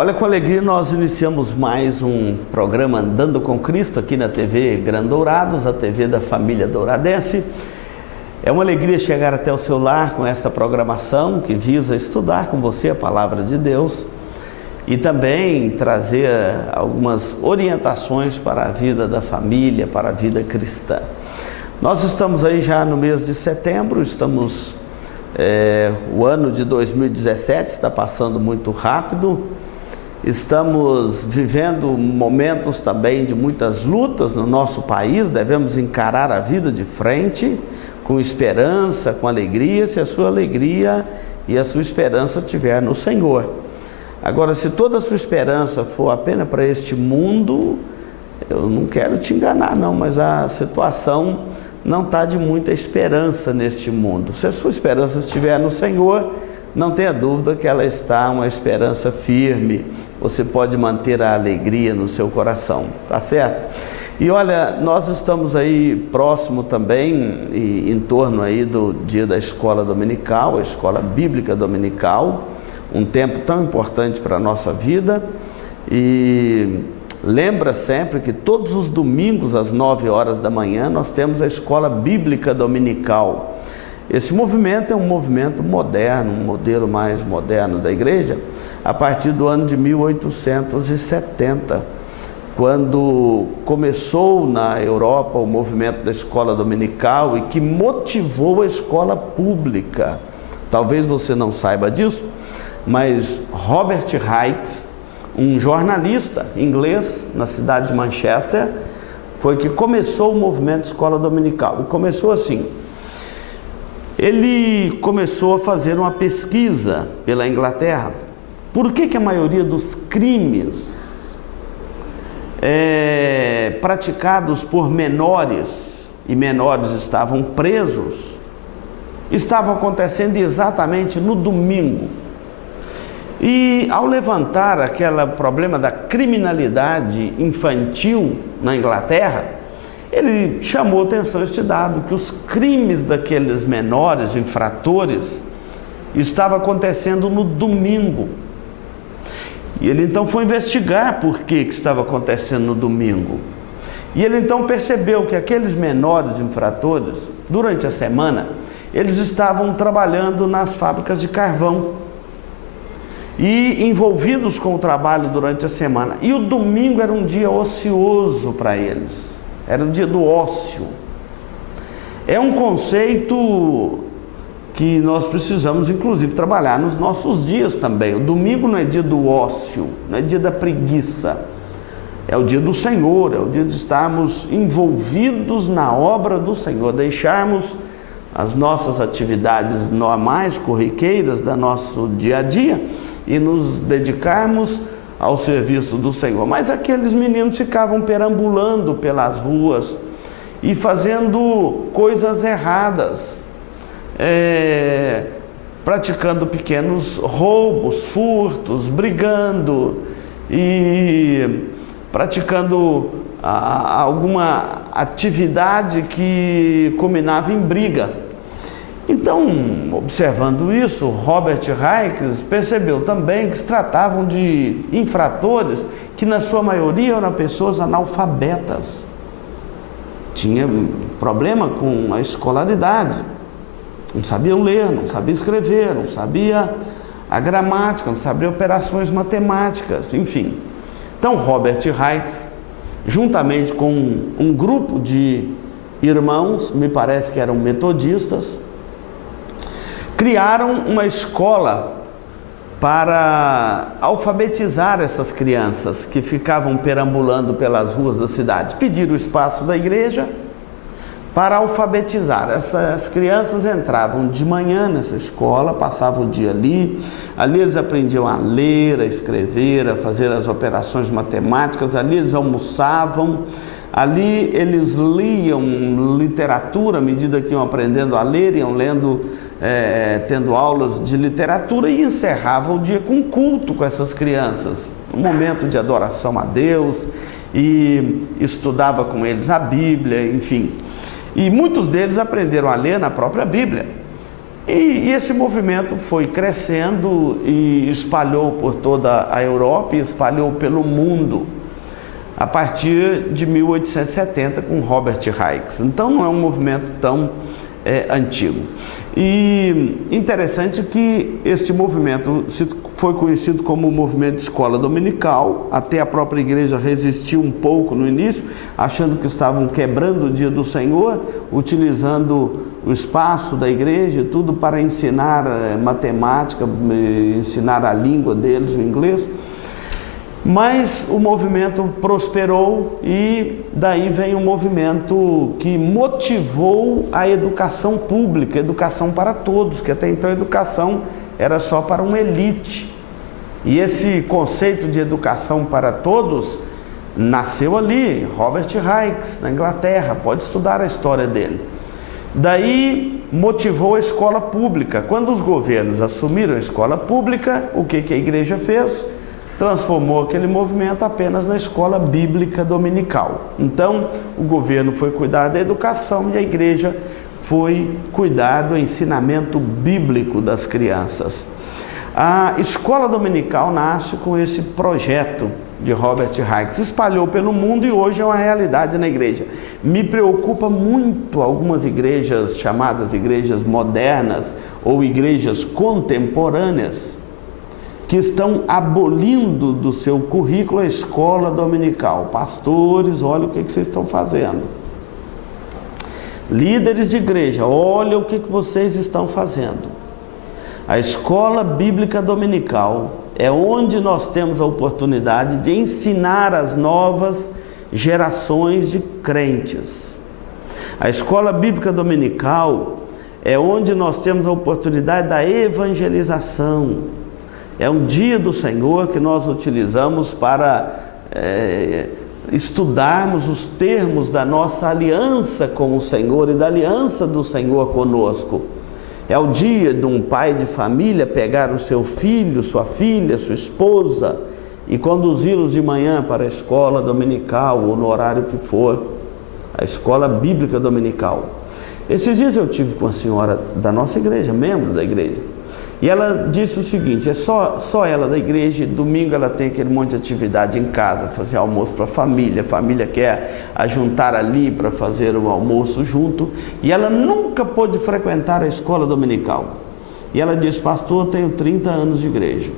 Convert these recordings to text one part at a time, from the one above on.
Olha, com alegria nós iniciamos mais um programa Andando com Cristo aqui na TV Grandourados, a TV da família douradense. É uma alegria chegar até o seu lar com esta programação que visa estudar com você a Palavra de Deus e também trazer algumas orientações para a vida da família, para a vida cristã. Nós estamos aí já no mês de setembro, o ano de 2017 está passando muito rápido. Estamos vivendo momentos também de muitas lutas no nosso país, devemos encarar a vida de frente, com esperança, com alegria, se a sua alegria e a sua esperança estiver no Senhor. Agora, se toda a sua esperança for apenas para este mundo, eu não quero te enganar não, mas a situação não está de muita esperança neste mundo. Se a sua esperança estiver no Senhor, não tenha dúvida que ela está uma esperança firme. Você pode manter a alegria no seu coração, tá certo? E olha, nós estamos aí próximo também, em torno aí do dia da escola dominical, a escola bíblica dominical, um tempo tão importante para a nossa vida. E lembra sempre que todos os domingos às 9 horas da manhã nós temos a escola bíblica dominical. Esse movimento é um movimento moderno, um modelo mais moderno da igreja, a partir do ano de 1870, quando começou na Europa o movimento da escola dominical e que motivou a escola pública. Talvez você não saiba disso, mas Robert Hicks, um jornalista inglês na cidade de Manchester, foi que começou o movimento de escola dominical. E começou assim. Ele começou a fazer uma pesquisa pela Inglaterra. Por que a maioria dos crimes praticados por menores, e menores estavam presos, estavam acontecendo exatamente no domingo? E ao levantar aquele problema da criminalidade infantil na Inglaterra, ele chamou atenção a este dado, que os crimes daqueles menores infratores estavam acontecendo no domingo. E ele então foi investigar por que estava acontecendo no domingo. E ele então percebeu que aqueles menores infratores, durante a semana, eles estavam trabalhando nas fábricas de carvão e envolvidos com o trabalho durante a semana. E o domingo era um dia ocioso para eles. Era o dia do ócio. É um conceito que nós precisamos, inclusive, trabalhar nos nossos dias também. O domingo não é dia do ócio, não é dia da preguiça. É o dia do Senhor, é o dia de estarmos envolvidos na obra do Senhor, deixarmos as nossas atividades normais, corriqueiras, do nosso dia a dia e nos dedicarmos ao serviço do Senhor. Mas aqueles meninos ficavam perambulando pelas ruas e fazendo coisas erradas, praticando pequenos roubos, furtos, brigando e praticando alguma atividade que culminava em briga. Então, observando isso, Robert Hicks percebeu também que se tratavam de infratores que, na sua maioria, eram pessoas analfabetas. Tinha problema com a escolaridade, não sabiam ler, não sabiam escrever, não sabia a gramática, não sabia operações matemáticas, enfim. Então, Robert Hicks, juntamente com um grupo de irmãos, me parece que eram metodistas, criaram uma escola para alfabetizar essas crianças que ficavam perambulando pelas ruas da cidade. Pediram o espaço da igreja para alfabetizar. Essas crianças entravam de manhã nessa escola, passavam o dia ali eles aprendiam a ler, a escrever, a fazer as operações matemáticas, ali eles almoçavam, ali eles liam literatura, à medida que iam aprendendo a ler, iam lendo, tendo aulas de literatura, e encerrava o dia com um culto com essas crianças, um momento de adoração a Deus, e estudava com eles a Bíblia, enfim. E muitos deles aprenderam a ler na própria Bíblia. E esse movimento foi crescendo e espalhou por toda a Europa e espalhou pelo mundo a partir de 1870 com Robert Hicks. Então não é um movimento tão antigo. E interessante que este movimento foi conhecido como o movimento de escola dominical. Até a própria igreja resistiu um pouco no início, achando que estavam quebrando o dia do Senhor, utilizando o espaço da igreja, tudo para ensinar matemática, ensinar a língua deles, o inglês. Mas o movimento prosperou e daí vem um movimento que motivou a educação pública, educação para todos, que até então a educação era só para uma elite. E esse conceito de educação para todos nasceu ali, Robert Hicks, na Inglaterra, pode estudar a história dele. Daí motivou a escola pública. Quando os governos assumiram a escola pública, o que a igreja fez? Transformou aquele movimento apenas na escola bíblica dominical. Então, o governo foi cuidar da educação e a igreja foi cuidar do ensinamento bíblico das crianças. A escola dominical nasce com esse projeto de Robert Hicks, se espalhou pelo mundo e hoje é uma realidade na igreja. Me preocupa muito algumas igrejas chamadas igrejas modernas ou igrejas contemporâneas, que estão abolindo do seu currículo a escola dominical. Pastores, olha o que vocês estão fazendo. Líderes de igreja, olha o que vocês estão fazendo. A escola bíblica dominical é onde nós temos a oportunidade de ensinar as novas gerações de crentes. A escola bíblica dominical é onde nós temos a oportunidade da evangelização. É um dia do Senhor que nós utilizamos para estudarmos os termos da nossa aliança com o Senhor e da aliança do Senhor conosco. É o dia de um pai de família pegar o seu filho, sua filha, sua esposa e conduzi-los de manhã para a escola dominical ou no horário que for, a escola bíblica dominical. Esses dias eu tive com a senhora da nossa igreja, membro da igreja, e ela disse o seguinte: é só ela da igreja, domingo ela tem aquele monte de atividade em casa, fazer almoço para a família quer ajuntar ali para fazer o almoço junto, e ela nunca pôde frequentar a escola dominical. E ela disse: pastor, eu tenho 30 anos de igreja,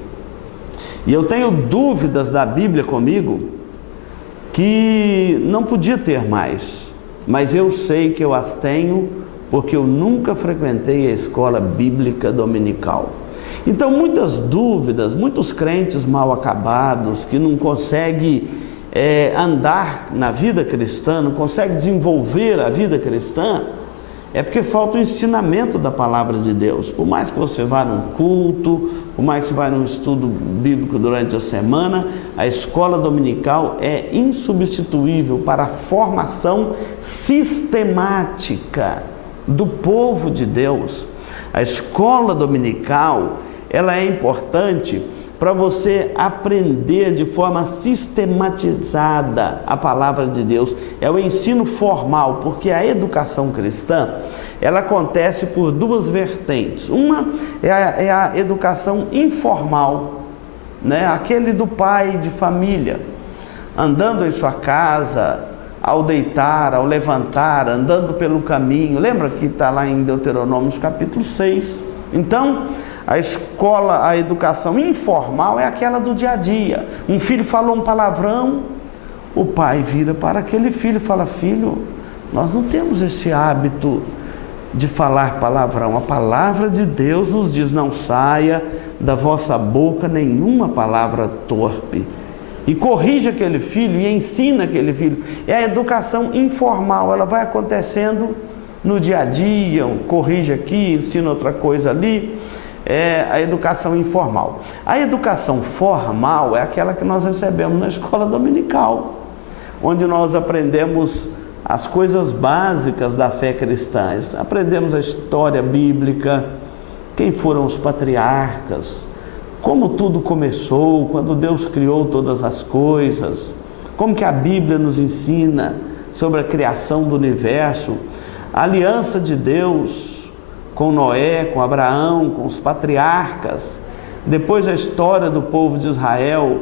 e eu tenho dúvidas da Bíblia comigo, que não podia ter mais, mas eu sei que eu as tenho, porque eu nunca frequentei a escola bíblica dominical. Então, muitas dúvidas, muitos crentes mal acabados, que não conseguem andar na vida cristã, não conseguem desenvolver a vida cristã, é porque falta o ensinamento da palavra de Deus. Por mais que você vá num culto, por mais que você vá num estudo bíblico durante a semana, a escola dominical é insubstituível para a formação sistemática do povo de Deus. A escola dominical, ela é importante para você aprender de forma sistematizada a palavra de Deus. É o ensino formal, porque a educação cristã, ela acontece por duas vertentes. Uma é a educação informal, né? Aquele do pai de família, andando em sua casa, ao deitar, ao levantar, andando pelo caminho. Lembra que está lá em Deuteronômio capítulo 6. Então, a educação informal é aquela do dia a dia. Um filho falou um palavrão, o pai vira para aquele filho e fala: filho, nós não temos esse hábito de falar palavrão. A palavra de Deus nos diz: não saia da vossa boca nenhuma palavra torpe. E corrige aquele filho e ensina aquele filho. É a educação informal, ela vai acontecendo no dia a dia, corrige aqui, ensina outra coisa ali. É a educação informal. A educação formal é aquela que nós recebemos na escola dominical, onde nós aprendemos as coisas básicas da fé cristã. Aprendemos a história bíblica, quem foram os patriarcas, como tudo começou, quando Deus criou todas as coisas, como que a Bíblia nos ensina sobre a criação do universo, a aliança de Deus com Noé, com Abraão, com os patriarcas. Depois a história do povo de Israel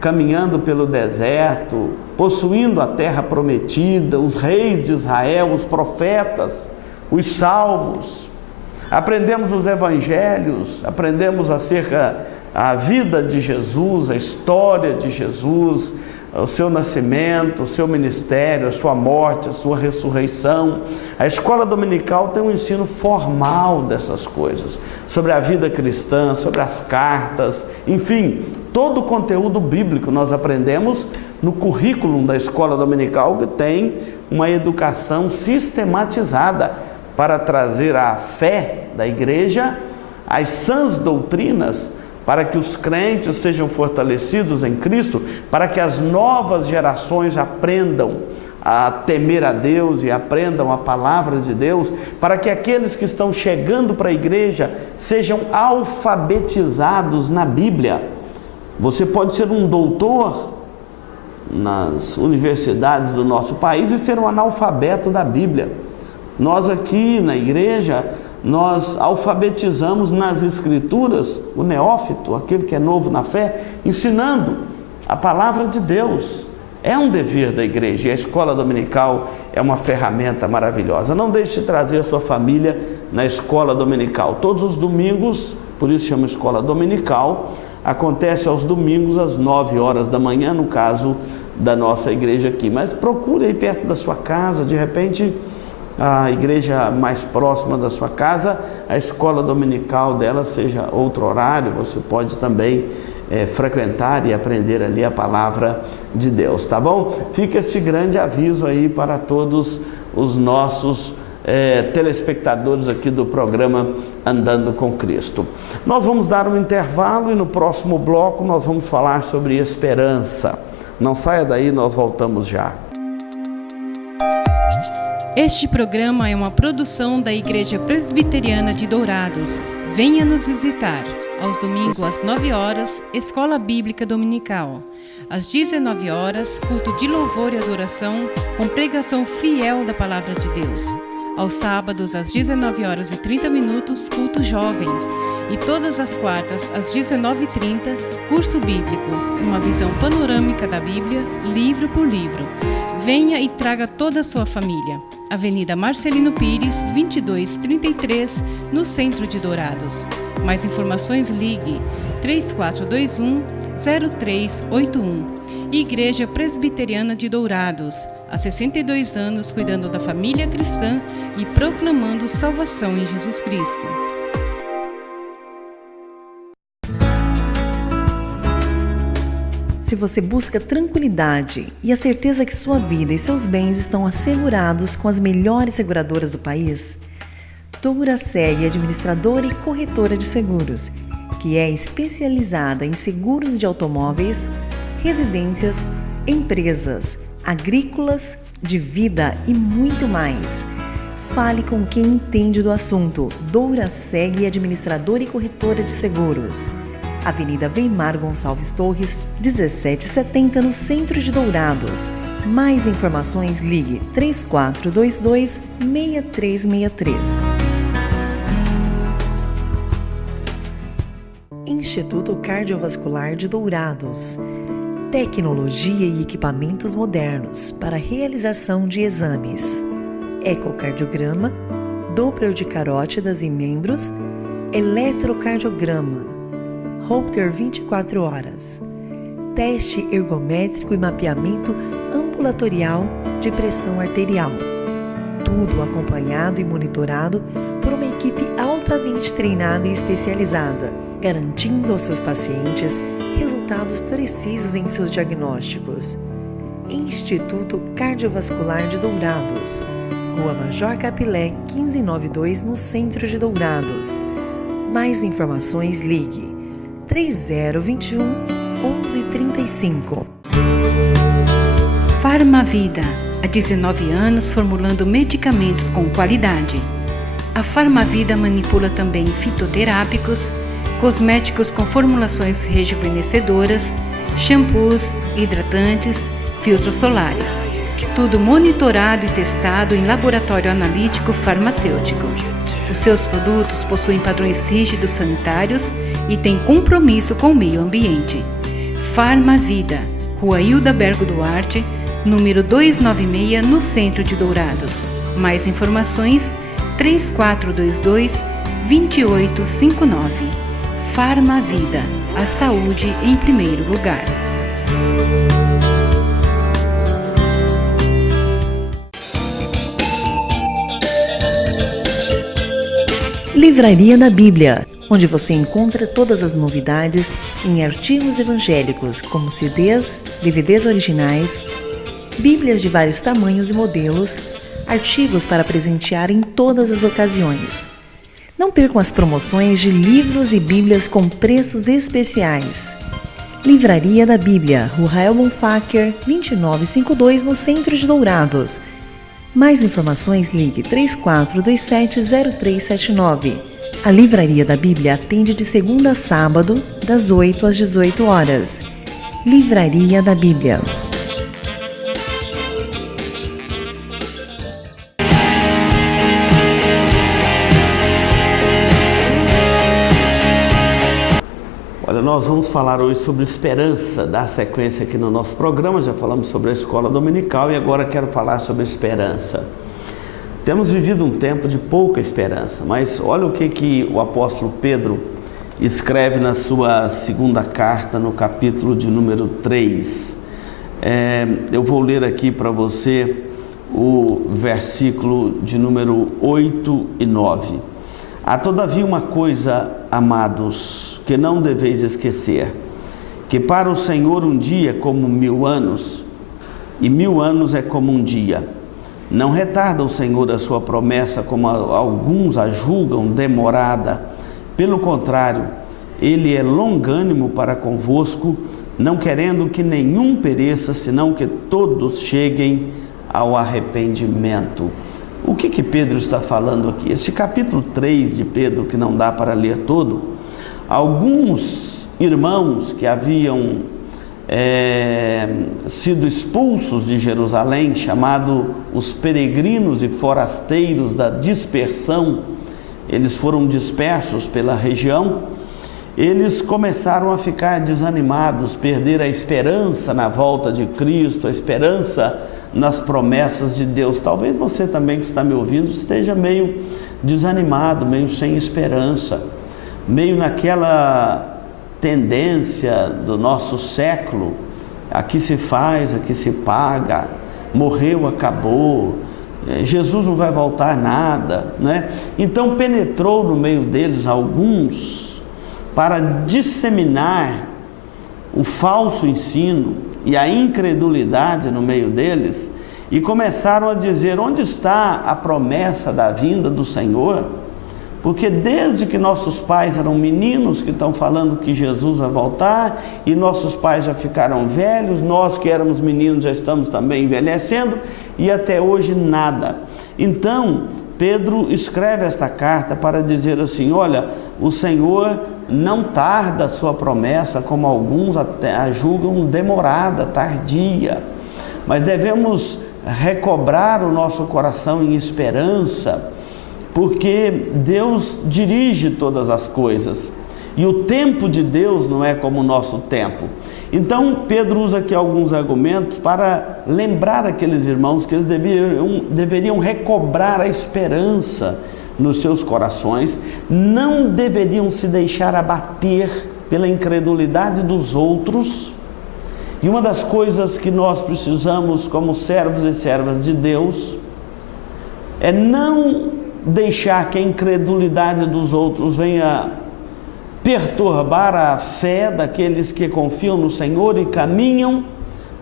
caminhando pelo deserto, possuindo a terra prometida, os reis de Israel, os profetas, os salmos. Aprendemos os evangelhos, aprendemos acerca da vida de Jesus, a história de Jesus, o seu nascimento, o seu ministério, a sua morte, a sua ressurreição. A escola dominical tem um ensino formal dessas coisas, sobre a vida cristã, sobre as cartas, enfim, todo o conteúdo bíblico nós aprendemos no currículo da escola dominical, que tem uma educação sistematizada para trazer a fé da igreja, as sãs doutrinas, para que os crentes sejam fortalecidos em Cristo, para que as novas gerações aprendam a temer a Deus e aprendam a palavra de Deus, para que aqueles que estão chegando para a igreja sejam alfabetizados na Bíblia. Você pode ser um doutor nas universidades do nosso país e ser um analfabeto da Bíblia. Nós aqui na igreja, nós alfabetizamos nas Escrituras o neófito, aquele que é novo na fé, ensinando a palavra de Deus. É um dever da igreja, e a escola dominical é uma ferramenta maravilhosa. Não deixe de trazer a sua família na escola dominical. Todos os domingos, por isso chama escola dominical, acontece aos domingos às 9 horas da manhã, no caso da nossa igreja aqui. Mas procure aí perto da sua casa, de repente a igreja mais próxima da sua casa, a escola dominical dela seja outro horário, você pode também frequentar e aprender ali a palavra de Deus, tá bom? Fica este grande aviso aí para todos os nossos telespectadores aqui do programa Andando com Cristo. Nós vamos dar um intervalo e no próximo bloco nós vamos falar sobre esperança. Não saia daí, nós voltamos já. Este programa é uma produção da Igreja Presbiteriana de Dourados. Venha nos visitar. Aos domingos às 9 horas, Escola Bíblica Dominical. Às 19 horas, culto de louvor e adoração com pregação fiel da Palavra de Deus. Aos sábados, às 19 horas e 30 minutos, culto jovem. E todas as quartas, às 19h30, curso bíblico, uma visão panorâmica da Bíblia, livro por livro. Venha e traga toda a sua família. Avenida Marcelino Pires, 2233, no centro de Dourados. Mais informações, ligue 3421-0381. Igreja Presbiteriana de Dourados, há 62 anos cuidando da família cristã e proclamando salvação em Jesus Cristo. Se você busca tranquilidade e a certeza que sua vida e seus bens estão assegurados com as melhores seguradoras do país, Douraseg, administradora e corretora de seguros, que é especializada em seguros de automóveis, residências, empresas, agrícolas, de vida e muito mais. Fale com quem entende do assunto. Douraseg, administradora e corretora de seguros. Avenida Weimar Gonçalves Torres, 1770, no centro de Dourados. Mais informações, ligue 3422-6363. Instituto Cardiovascular de Dourados. Tecnologia e equipamentos modernos para realização de exames. Ecocardiograma, Doppler de carótidas e membros, eletrocardiograma, Holter 24 horas, teste ergométrico e mapeamento ambulatorial de pressão arterial. Tudo acompanhado e monitorado por uma equipe altamente treinada e especializada, garantindo aos seus pacientes resultados precisos em seus diagnósticos. Instituto Cardiovascular de Dourados, Rua Major Capilé, 1592, no centro de Dourados. Mais informações, ligue 3021-1135. Farmavida, há 19 anos formulando medicamentos com qualidade. A Farmavida manipula também fitoterápicos, cosméticos com formulações rejuvenescedoras, shampoos, hidratantes, filtros solares. Tudo monitorado e testado em laboratório analítico farmacêutico. Os seus produtos possuem padrões rígidos sanitários e têm compromisso com o meio ambiente. Farmavida, Rua Hilda Bergo Duarte, número 296, no centro de Dourados. Mais informações, 3422-2859. Farmavida, a saúde em primeiro lugar. Livraria da Bíblia, onde você encontra todas as novidades em artigos evangélicos, como CDs, DVDs originais, Bíblias de vários tamanhos e modelos, artigos para presentear em todas as ocasiões. Não percam as promoções de livros e Bíblias com preços especiais. Livraria da Bíblia, Rua Rael Bonfacker, 2952, no centro de Dourados. Mais informações, ligue 3427-0379. A Livraria da Bíblia atende de segunda a sábado, das 8 às 18 horas. Livraria da Bíblia. Olha, nós vamos falar hoje sobre esperança, dar sequência aqui no nosso programa. Já falamos sobre a escola dominical e agora quero falar sobre esperança. Temos vivido um tempo de pouca esperança, mas olha o que o apóstolo Pedro escreve na sua segunda carta, no capítulo de número 3. Eu vou ler aqui para você o versículo de número 8 e 9. Há todavia uma coisa, amados, que não deveis esquecer, que para o Senhor um dia é como 1000 anos, e 1000 anos é como um dia. Não retarda o Senhor a sua promessa, como alguns a julgam demorada. Pelo contrário, Ele é longânimo para convosco, não querendo que nenhum pereça, senão que todos cheguem ao arrependimento. O que Pedro está falando aqui? Este capítulo 3 de Pedro, que não dá para ler todo, alguns irmãos que haviam sido expulsos de Jerusalém, chamados os peregrinos e forasteiros da dispersão, eles foram dispersos pela região, eles começaram a ficar desanimados, perder a esperança na volta de Cristo, a esperança nas promessas de Deus. Talvez você também que está me ouvindo esteja meio desanimado, meio sem esperança, meio naquela tendência do nosso século: aqui se faz, aqui se paga, morreu, acabou, Jesus não vai voltar nada, né? Então penetrou no meio deles alguns para disseminar o falso ensino e a incredulidade no meio deles, e começaram a dizer: onde está a promessa da vinda do Senhor? Porque desde que nossos pais eram meninos que estão falando que Jesus vai voltar, e nossos pais já ficaram velhos, nós que éramos meninos já estamos também envelhecendo, e até hoje nada. Então Pedro escreve esta carta para dizer assim: olha, o Senhor não tarda a sua promessa, como alguns até a julgam demorada, tardia, mas devemos recobrar o nosso coração em esperança, porque Deus dirige todas as coisas e o tempo de Deus não é como o nosso tempo. Então Pedro usa aqui alguns argumentos para lembrar aqueles irmãos que eles deveriam recobrar a esperança nos seus corações, não deveriam se deixar abater pela incredulidade dos outros. E uma das coisas que nós precisamos como servos e servas de Deus é não deixar que a incredulidade dos outros venha perturbar a fé daqueles que confiam no Senhor e caminham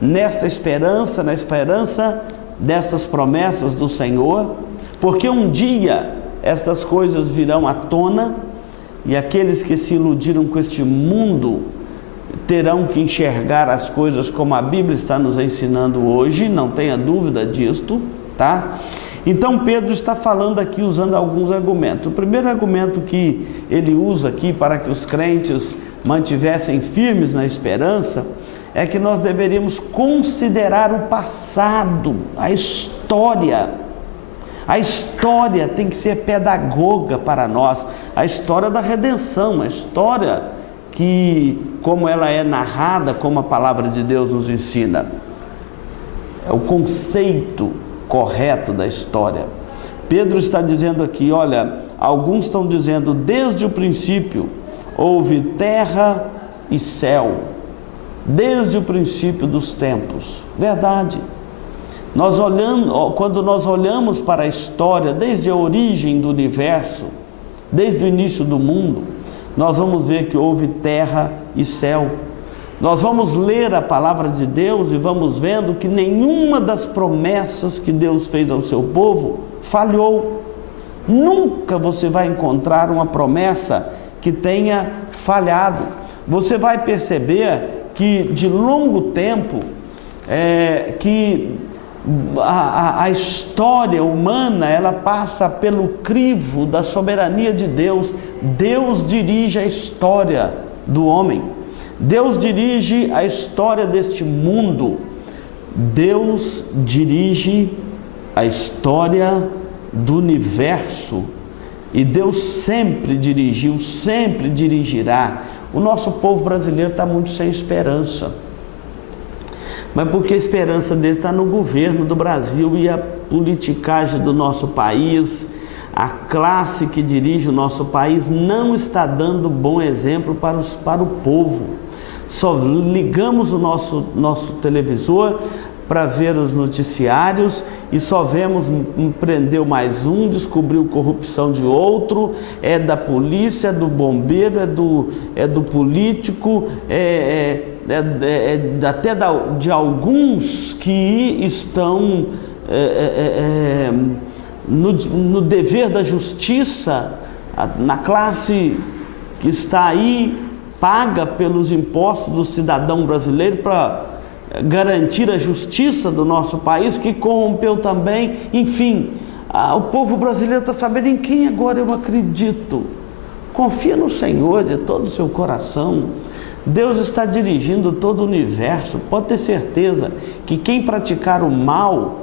nesta esperança, na esperança dessas promessas do Senhor, porque um dia estas coisas virão à tona e aqueles que se iludiram com este mundo terão que enxergar as coisas como a Bíblia está nos ensinando hoje, não tenha dúvida disto, tá? Então Pedro está falando aqui usando alguns argumentos. O primeiro argumento que ele usa aqui para que os crentes mantivessem firmes na esperança é que nós deveríamos considerar o passado, a história, A história tem que ser pedagoga para nós. A história da redenção, a história que, como ela é narrada, como a palavra de Deus nos ensina, é o conceito correto da história. Pedro está dizendo aqui, olha, alguns estão dizendo, desde o princípio houve terra e céu, desde o princípio dos tempos. Verdade. Quando nós olhamos para a história, desde a origem do universo, desde o início do mundo, nós vamos ver que houve terra e céu. Nós vamos ler a palavra de Deus e vamos vendo que nenhuma das promessas que Deus fez ao seu povo falhou. Nunca você vai encontrar uma promessa que tenha falhado. Você vai perceber que de longo tempo, a história humana, ela passa pelo crivo da soberania de Deus. Deus dirige a história do homem. Deus dirige a história deste mundo. Deus dirige a história do universo. E Deus sempre dirigiu, sempre dirigirá. O nosso povo brasileiro está muito sem esperança. Mas porque a esperança dele está no governo do Brasil e a politicagem do nosso país, a classe que dirige o nosso país não está dando bom exemplo para o povo. Só ligamos o nosso televisor para ver os noticiários e só vemos, prendeu mais um, descobriu corrupção de outro, é da polícia, é do bombeiro, é do político, até de alguns que estão no dever da justiça, na classe que está aí, paga pelos impostos do cidadão brasileiro para garantir a justiça do nosso país, que corrompeu também. Enfim, o povo brasileiro está sabendo em quem agora eu acredito. Confia no Senhor de todo o seu coração. Deus está dirigindo todo o universo. Pode ter certeza que quem praticar o mal,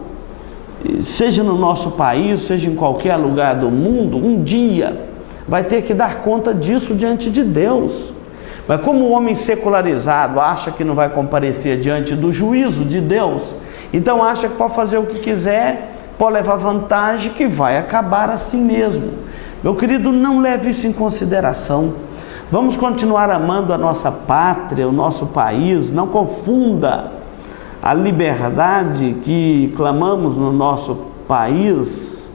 seja no nosso país, seja em qualquer lugar do mundo, um dia vai ter que dar conta disso diante de Deus. Mas como o homem secularizado acha que não vai comparecer diante do juízo de Deus, então acha que pode fazer o que quiser, pode levar vantagem, que vai acabar assim mesmo. Meu querido, não leve isso em consideração. Vamos continuar amando a nossa pátria, o nosso país. Não confunda a liberdade que clamamos no nosso país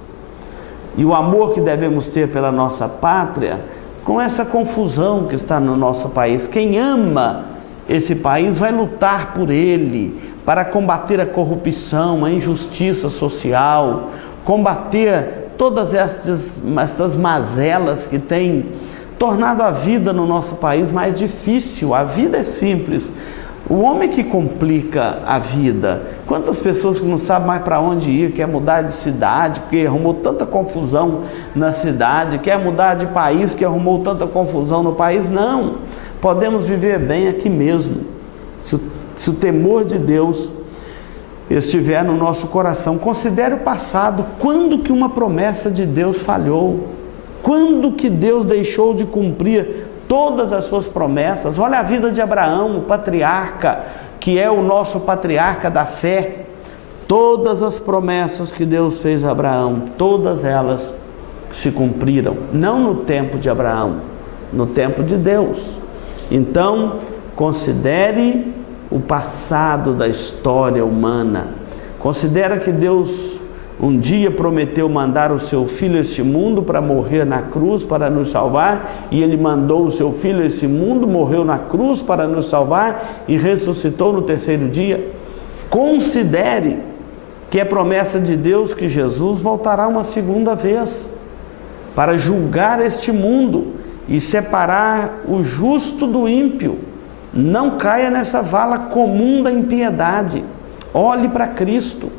e o amor que devemos ter pela nossa pátria com essa confusão que está no nosso país. Quem ama esse país vai lutar por ele, para combater a corrupção, a injustiça social, combater todas essas mazelas que têm tornado a vida no nosso país mais difícil. A vida é simples. O homem que complica a vida. Quantas pessoas que não sabem mais para onde ir, quer mudar de cidade, porque arrumou tanta confusão na cidade, quer mudar de país, que arrumou tanta confusão no país. Não, podemos viver bem aqui mesmo, se o temor de Deus estiver no nosso coração. Considere o passado. Quando que uma promessa de Deus falhou? Quando que Deus deixou de cumprir todas as suas promessas? Olha a vida de Abraão, o patriarca, que é o nosso patriarca da fé. Todas as promessas que Deus fez a Abraão, todas elas se cumpriram. Não no tempo de Abraão, no tempo de Deus. Então, considere o passado da história humana. Considera que Deus um dia prometeu mandar o seu Filho a este mundo para morrer na cruz para nos salvar, e Ele mandou o seu Filho a esse mundo, morreu na cruz para nos salvar e ressuscitou no terceiro dia. Considere que é promessa de Deus que Jesus voltará uma segunda vez para julgar este mundo e separar o justo do ímpio. Não caia nessa vala comum da impiedade. Olhe para Cristo.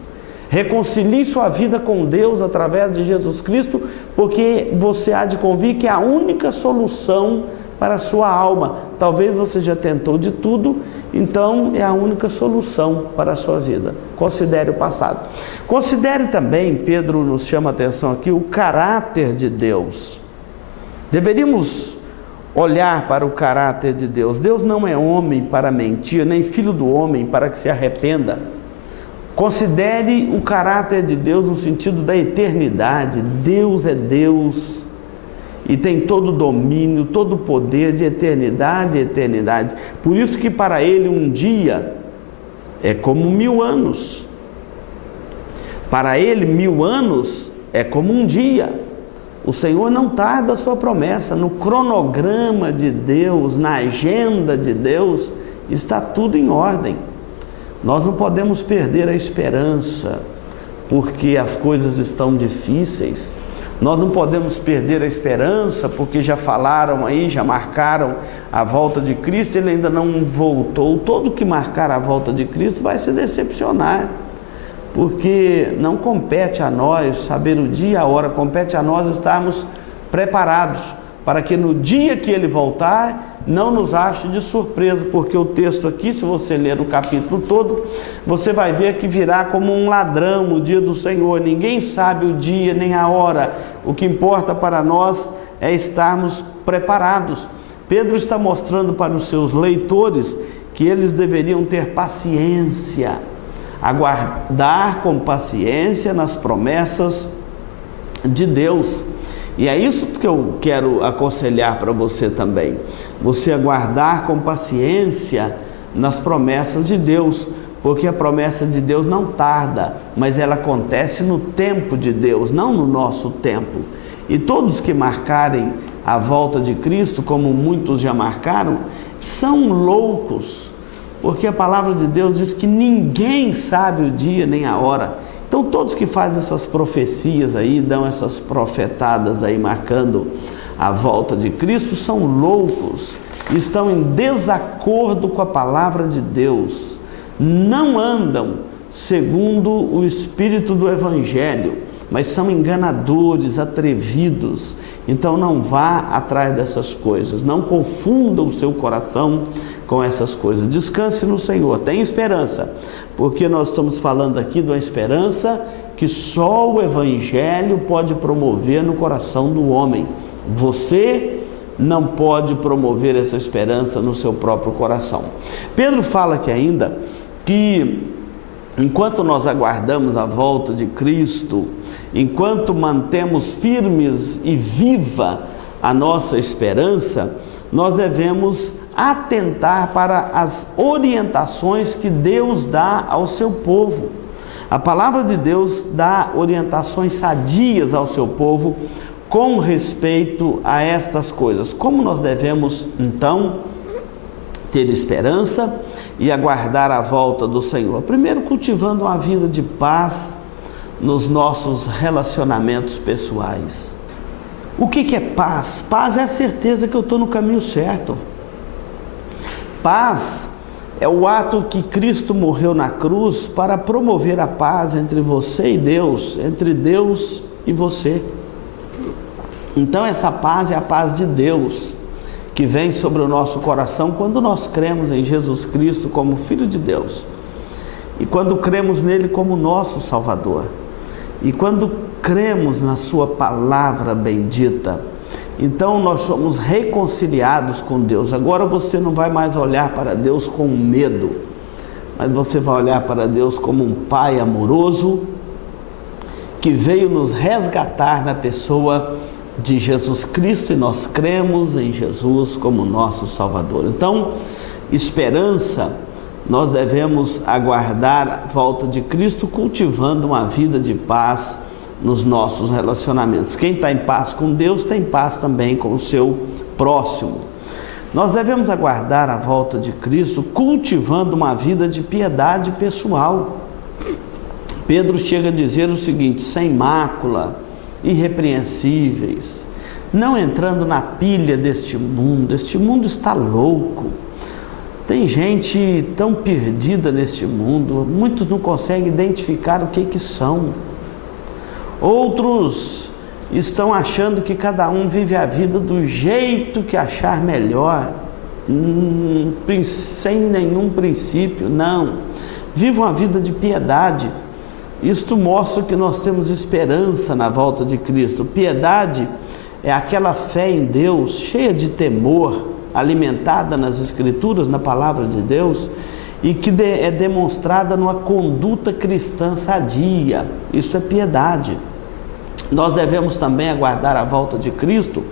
Reconcilie sua vida com Deus através de Jesus Cristo, porque você há de convir que é a única solução para a sua alma. Talvez você já tentou de tudo então é a única solução para a sua vida. Considere o passado. Considere também, Pedro nos chama a atenção aqui, o caráter de Deus. Deveríamos olhar para o caráter de Deus. Deus não é homem para mentir, nem filho do homem para que se arrependa. Considere o caráter de Deus no sentido da eternidade. Deus é Deus e tem todo o domínio, todo o poder de eternidade e eternidade. Por isso que para Ele um dia é como 1000 anos. Para Ele 1000 anos é como um dia. O Senhor não tarda a sua promessa. No cronograma de Deus, na agenda de Deus, está tudo em ordem. Nós não podemos perder a esperança, porque as coisas estão difíceis. Nós não podemos perder a esperança, porque já falaram aí, já marcaram a volta de Cristo, Ele ainda não voltou. Todo que marcar a volta de Cristo vai se decepcionar, porque não compete a nós saber o dia e a hora, compete a nós estarmos preparados, para que no dia que Ele voltar, não nos ache de surpresa, porque o texto aqui, se você ler o capítulo todo, você vai ver que virá como um ladrão o dia do Senhor. Ninguém sabe o dia nem a hora. O que importa para nós é estarmos preparados. Pedro está mostrando para os seus leitores que eles deveriam ter paciência, aguardar com paciência nas promessas de Deus. E é isso que eu quero aconselhar para você também. Você aguardar com paciência nas promessas de Deus, porque a promessa de Deus não tarda, mas ela acontece no tempo de Deus, não no nosso tempo. E todos que marcarem a volta de Cristo, como muitos já marcaram, são loucos, porque a palavra de Deus diz que ninguém sabe o dia nem a hora. Então todos que fazem essas profecias aí, dão essas profetadas aí marcando a volta de Cristo, são loucos, estão em desacordo com a palavra de Deus, não andam segundo o espírito do Evangelho, mas são enganadores, atrevidos. Então não vá atrás dessas coisas, não confunda o seu coração com essas coisas. Descanse no Senhor, tenha esperança, porque nós estamos falando aqui de uma esperança que só o Evangelho pode promover no coração do homem. Você não pode promover essa esperança no seu próprio coração. Pedro fala aqui ainda que enquanto nós aguardamos a volta de Cristo, enquanto mantemos firmes e viva a nossa esperança, nós devemos atentar para as orientações que Deus dá ao seu povo. A palavra de Deus dá orientações sadias ao seu povo com respeito a estas coisas. Como nós devemos, então, ter esperança e aguardar a volta do Senhor? Primeiro, cultivando uma vida de paz nos nossos relacionamentos pessoais. O que é paz? Paz é a certeza que eu estou no caminho certo. Paz é o ato que Cristo morreu na cruz para promover a paz entre você e Deus, entre Deus e você. Então essa paz é a paz de Deus, que vem sobre o nosso coração quando nós cremos em Jesus Cristo como Filho de Deus, e quando cremos nele como nosso Salvador, e quando cremos na sua palavra bendita. Então nós somos reconciliados com Deus. Agora você não vai mais olhar para Deus com medo, mas você vai olhar para Deus como um Pai amoroso que veio nos resgatar na pessoa de Jesus Cristo, e nós cremos em Jesus como nosso Salvador. Então, esperança, nós devemos aguardar a volta de Cristo cultivando uma vida de paz nos nossos relacionamentos. Quem está em paz com Deus tem paz também com o seu próximo. Nós devemos aguardar a volta de Cristo cultivando uma vida de piedade pessoal. Pedro chega a dizer o seguinte: sem mácula, irrepreensíveis, não entrando na pilha deste mundo. Este mundo está louco. Tem gente tão perdida neste mundo, muitos não conseguem identificar o que são. Outros estão achando que cada um vive a vida do jeito que achar melhor. sem nenhum princípio, não. Viva uma vida de piedade. Isto mostra que nós temos esperança na volta de Cristo. Piedade é aquela fé em Deus, cheia de temor, alimentada nas Escrituras, na Palavra de Deus, e que é demonstrada numa conduta cristã sadia. Isso é piedade. Nós devemos também aguardar a volta de Cristo.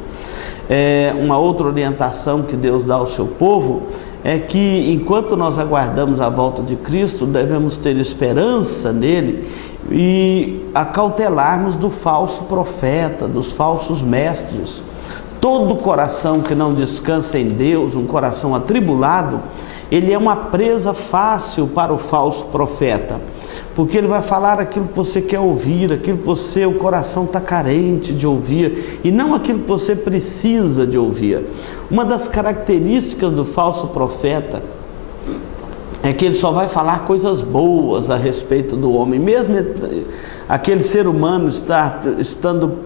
Uma outra orientação que Deus dá ao seu povo é que, enquanto nós aguardamos a volta de Cristo, devemos ter esperança nele e acautelarmos do falso profeta, dos falsos mestres. Todo coração que não descansa em Deus, um coração atribulado, ele é uma presa fácil para o falso profeta, porque ele vai falar aquilo que você quer ouvir, aquilo que o coração está carente de ouvir, e não aquilo que você precisa de ouvir. Uma das características do falso profeta é que ele só vai falar coisas boas a respeito do homem, mesmo aquele ser humano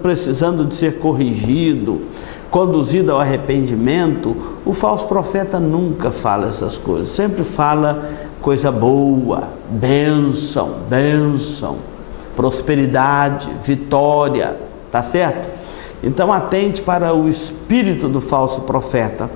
precisando de ser corrigido, conduzido ao arrependimento. O falso profeta nunca fala essas coisas, sempre fala coisa boa, bênção, prosperidade, vitória, tá certo? Então atente para o espírito do falso profeta,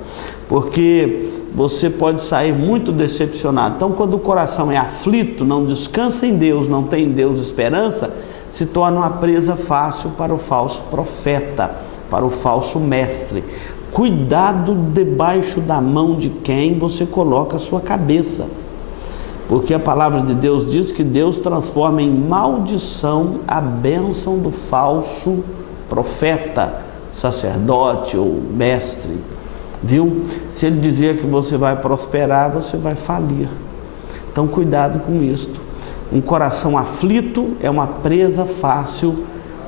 porque você pode sair muito decepcionado. Então, quando o coração é aflito, não descansa em Deus, não tem em Deus esperança, se torna uma presa fácil para o falso profeta, para o falso mestre. Cuidado debaixo da mão de quem você coloca a sua cabeça, porque a palavra de Deus diz que Deus transforma em maldição a bênção do falso profeta, sacerdote ou mestre, viu? Se ele dizer que você vai prosperar, você vai falir. Então cuidado com isto. Um coração aflito é uma presa fácil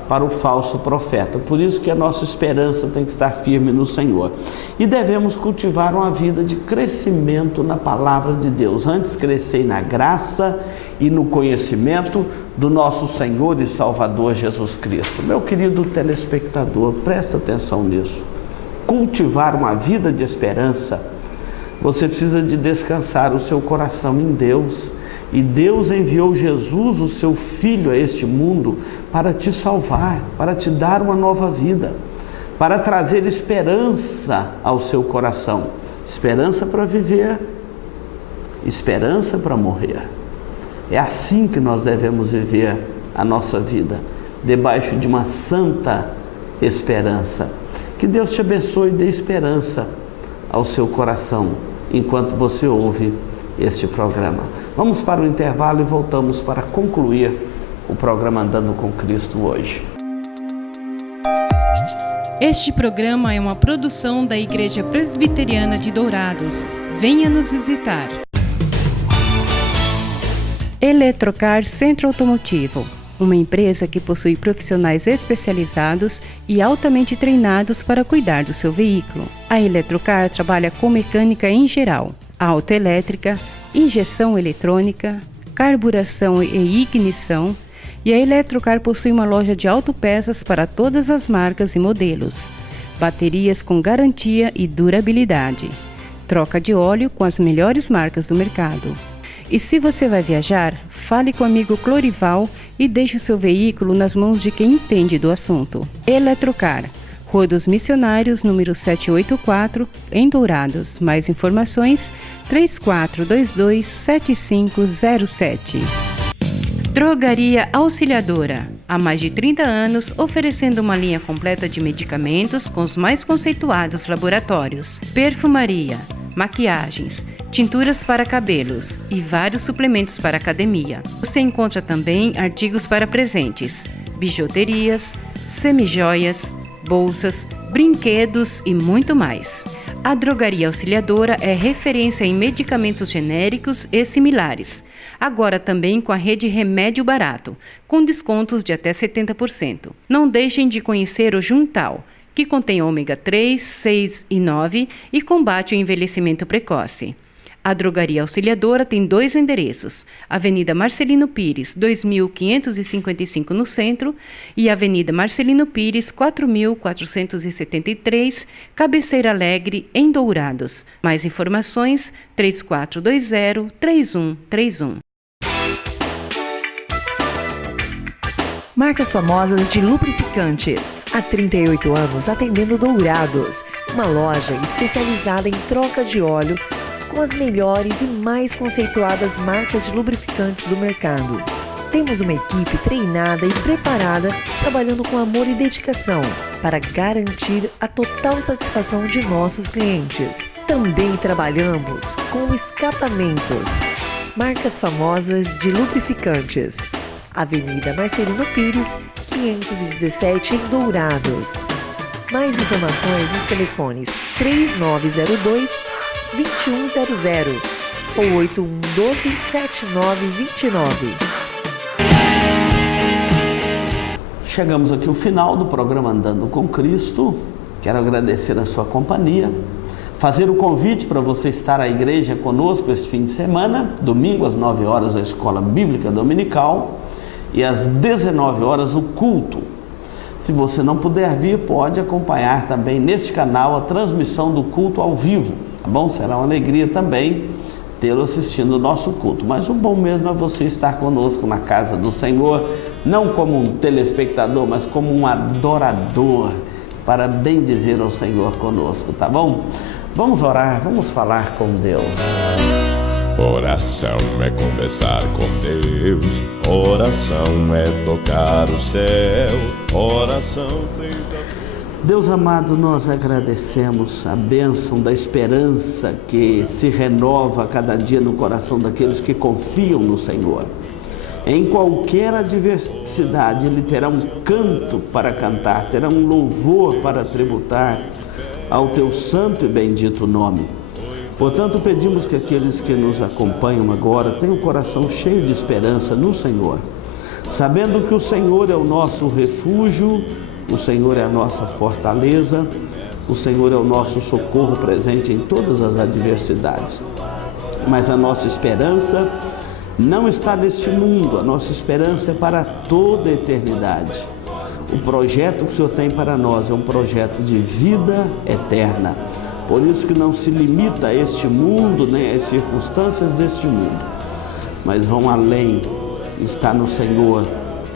para o falso profeta. Por isso que a nossa esperança tem que estar firme no Senhor. E devemos cultivar uma vida de crescimento na palavra de Deus. Antes crescer na graça e no conhecimento do nosso Senhor e Salvador Jesus Cristo. Meu querido telespectador, presta atenção nisso. Cultivar uma vida de esperança, você precisa de descansar o seu coração em Deus. E Deus enviou Jesus, o seu Filho, a este mundo para te salvar, para te dar uma nova vida, para trazer esperança ao seu coração. Esperança para viver, esperança para morrer. É assim que nós devemos viver a nossa vida, debaixo de uma santa esperança. Que Deus te abençoe e dê esperança ao seu coração enquanto você ouve este programa. Vamos para o intervalo e voltamos para concluir o programa Andando com Cristo hoje. Este programa é uma produção da Igreja Presbiteriana de Dourados. Venha nos visitar. Eletrocar Centro Automotivo, uma empresa que possui profissionais especializados e altamente treinados para cuidar do seu veículo. A Eletrocar trabalha com mecânica em geral, autoelétrica, injeção eletrônica, carburação e ignição, e a Eletrocar possui uma loja de autopeças para todas as marcas e modelos, baterias com garantia e durabilidade, troca de óleo com as melhores marcas do mercado. E se você vai viajar, fale com o amigo Clorival e deixe o seu veículo nas mãos de quem entende do assunto. Eletrocar, Rua dos Missionários, número 784, em Dourados. Mais informações, 3422-7507. Drogaria Auxiliadora. Há mais de 30 anos, oferecendo uma linha completa de medicamentos com os mais conceituados laboratórios, perfumaria, maquiagens, tinturas para cabelos e vários suplementos para academia. Você encontra também artigos para presentes, bijuterias, semijoias, bolsas, brinquedos e muito mais. A Drogaria Auxiliadora é referência em medicamentos genéricos e similares. Agora também com a rede Remédio Barato, com descontos de até 70%. Não deixem de conhecer o Juntal, que contém ômega 3, 6 e 9 e combate o envelhecimento precoce. A Drogaria Auxiliadora tem 2 endereços: Avenida Marcelino Pires, 2555 no centro, e Avenida Marcelino Pires, 4473, Cabeceira Alegre, em Dourados. Mais informações: 3420-3131. Marcas famosas de lubrificantes. Há 38 anos atendendo Dourados, uma loja especializada em troca de óleo com as melhores e mais conceituadas marcas de lubrificantes do mercado. Temos uma equipe treinada e preparada, trabalhando com amor e dedicação para garantir a total satisfação de nossos clientes. Também trabalhamos com escapamentos. Marcas famosas de lubrificantes. Avenida Marcelino Pires, 517 em Dourados. Mais informações nos telefones 3902-2100 ou 8112-7929. Chegamos aqui ao final do programa Andando com Cristo. Quero agradecer a sua companhia, fazer o convite para você estar à igreja conosco este fim de semana, domingo às 9 horas a Escola Bíblica Dominical e às 19 horas o culto. Se você não puder vir, pode acompanhar também neste canal a transmissão do culto ao vivo, tá bom? Será uma alegria também tê-lo assistindo o nosso culto, mas o bom mesmo é você estar conosco na casa do Senhor, não como um telespectador, mas como um adorador, para bendizer ao Senhor conosco, tá bom? Vamos orar, vamos falar com Deus. Oração é conversar com Deus, oração é tocar o céu, oração feita... Deus amado, nós agradecemos a bênção da esperança que se renova a cada dia no coração daqueles que confiam no Senhor. Em qualquer adversidade, Ele terá um canto para cantar, terá um louvor para tributar ao Teu santo e bendito nome. Portanto, pedimos que aqueles que nos acompanham agora tenham o coração cheio de esperança no Senhor, sabendo que o Senhor é o nosso refúgio, o Senhor é a nossa fortaleza, o Senhor é o nosso socorro presente em todas as adversidades. Mas a nossa esperança não está neste mundo, a nossa esperança é para toda a eternidade. O projeto que o Senhor tem para nós é um projeto de vida eterna. Por isso que não se limita a este mundo, nem às circunstâncias deste mundo, mas vão além, está no Senhor,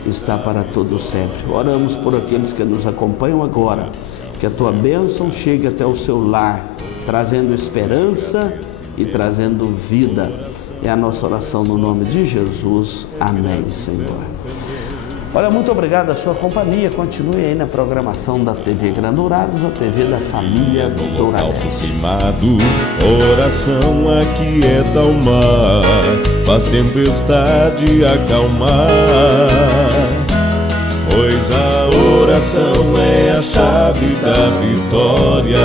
está para todo sempre. Oramos por aqueles que nos acompanham agora, que a Tua bênção chegue até o seu lar, trazendo esperança e trazendo vida. É a nossa oração no nome de Jesus. Amém, Senhor. Olha, muito obrigado a sua companhia. Continue aí na programação da TV Gran Dourados, a TV da família Dourados. Oração aquieta o mar, faz tempestade acalmar. Pois a oração é a chave da vitória.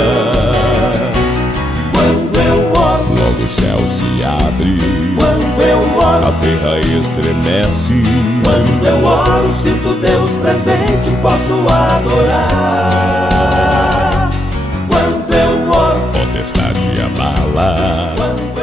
Quando eu oro, logo o céu se abre. quando eu oro, A terra estremece. quando eu oro, sinto Deus presente, posso adorar. Quando eu oro, Potestade abala. quando